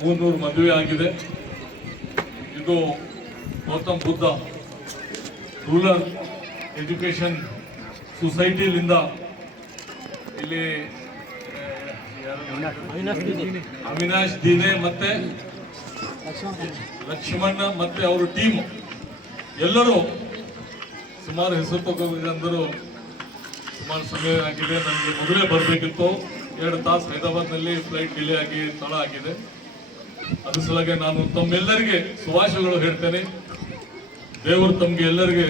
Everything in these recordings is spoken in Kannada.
ಮೂರ್ನೂರು ಮದುವೆ ಆಗಿದೆ. ಇದು ಗೌತಮ್ ಬುದ್ಧ ರೂರಲ್ ಎಜುಕೇಷನ್ ಸೊಸೈಟಿಲಿಂದ ಇಲ್ಲಿ ಅವಿನಾಶ್ ದಿನೆ ಮತ್ತೆ ಲಕ್ಷ್ಮಣ್ಣ ಮತ್ತೆ ಅವರ ಟೀಮ್ ಎಲ್ಲರೂ ಸುಮಾರು ಹೆಸರು ತಗೋಬೇಕಂದ್ರು ಸುಮಾರು ಸಮಯ ಆಗಿದೆ ನನಗೆ ಮೊದಲೇ ಬರಬೇಕಿತ್ತು. ಎರಡು ತಾಸು ಹೈದರಾಬಾದ್ನಲ್ಲಿ ಫ್ಲೈಟ್ ಡಿಲೇ ಆಗಿ, ತಡ ಆಗಿದೆ. ಅದ್ರ ಸಲುವಾಗಿ ನಾನು ತಮ್ಮೆಲ್ಲರಿಗೆ ಶುಭಾಶಯಗಳು ಹೇಳ್ತೇನೆ. ದೇವರು ತಮಗೆ ಎಲ್ಲರಿಗೆ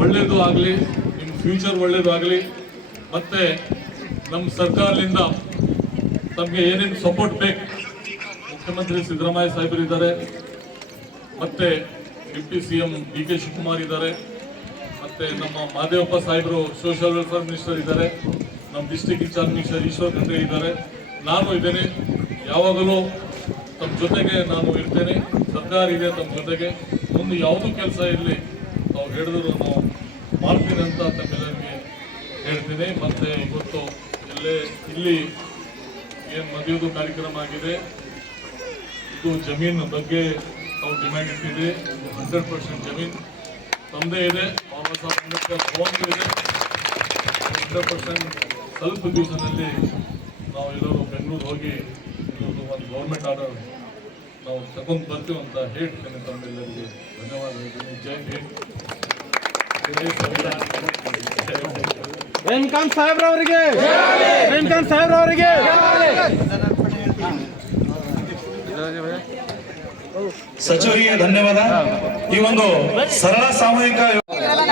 ಒಳ್ಳೇದು ಆಗಲಿ ನಿಮ್ಮ ಫ್ಯೂಚರ್ ಒಳ್ಳೇದು ಆಗಲಿ. ಮತ್ತೆ ನಮ್ಮ ಸರ್ಕಾರದಿಂದ ತಮಗೆ ಏನೇನು ಸಪೋರ್ಟ್ ಬೇಕು? ಮುಖ್ಯಮಂತ್ರಿ ಸಿದ್ದರಾಮಯ್ಯ ಸಾಹೇಬರು ಇದ್ದಾರೆ. ಮತ್ತೆ deputy C M D K Shivakumar ಇದ್ದಾರೆ. ಮತ್ತೆ ನಮ್ಮ ಮಾದೇವಪ್ಪ ಸಾಹೇಬರು ಸೋಷಿಯಲ್ ವೆಲ್ಫೇರ್ ಮಿನಿಸ್ಟರ್ ಇದ್ದಾರೆ. ನಮ್ಮ district in charge minister Eshwar Khandre ಇದ್ದಾರೆ. ನಾನು ಇದ್ದೇನೆ. ಯಾವಾಗಲೂ ತಮ್ಮ ಜೊತೆಗೆ ನಾನು ಇರ್ತೇನೆ. ಸರ್ಕಾರ ಇದೆ ತಮ್ಮ ಜೊತೆಗೆ. ಮುಂದೆ ಯಾವುದೂ ಕೆಲಸ ಇರಲಿ, ನಾವು ಹೇಳಿದ್ರು ನಾವು ಮಾಡ್ತೀನಿ ಅಂತ ತಮ್ಮೆಲ್ಲರಿಗೆ ಹೇಳ್ತೀನಿ. ಮತ್ತೆ ಇವತ್ತು ಇಲ್ಲೇ, ಇಲ್ಲಿ ಏನು ಮದುವೆದು ಕಾರ್ಯಕ್ರಮ ಆಗಿದೆ? ಇದು ಜಮೀನು ಬಗ್ಗೆ ತಾವು ಡಿಮ್ಯಾಂಡ್ ಇಟ್ಟಿದೆ ಹಂಡ್ರೆಡ್ ಪರ್ಸೆಂಟ್ ಜಮೀನು. ತಮ್ಮದೇ ಇದೆ, ಬಾಬಾ ಸಾಹೇಬ್ ಅಂಬೇಡ್ಕರ್ ಭವನ ಇದೆ. ಹಂಡ್ರೆಡ್ ಪರ್ಸೆಂಟ್ ಸ್ವಲ್ಪ ದಿವಸದಲ್ಲಿ ನಾವು ಎಲ್ಲರೂ ಬೆಂಗಳೂರು ಹೋಗಿ ಒಂದು ಗೌರ್ಮೆಂಟ್ ಆರ್ಡರ್ ನಾವು ತಗೊಂಡು ಬರ್ತೀವಿ ಅಂತ ಹೇಳ್ತೇನೆ ತಮ್ಮೆಲ್ಲರಿಗೆ. ಧನ್ಯವಾದ ಹೇಳ್ತೀನಿ ಜೈ ಹಿಂದ್. ರೇಣುಕಾಂತ್ ಸಾಹೇಬ್ರವರಿಗೆ ರೇಣುಕಾಂತ್ ಸಾಹೇಬ್ರವರಿಗೆ ಸಚಿವರಿಗೆ ಧನ್ಯವಾದ. ಈ ಒಂದು ಸರಳ ಸಾಮೂಹಿಕ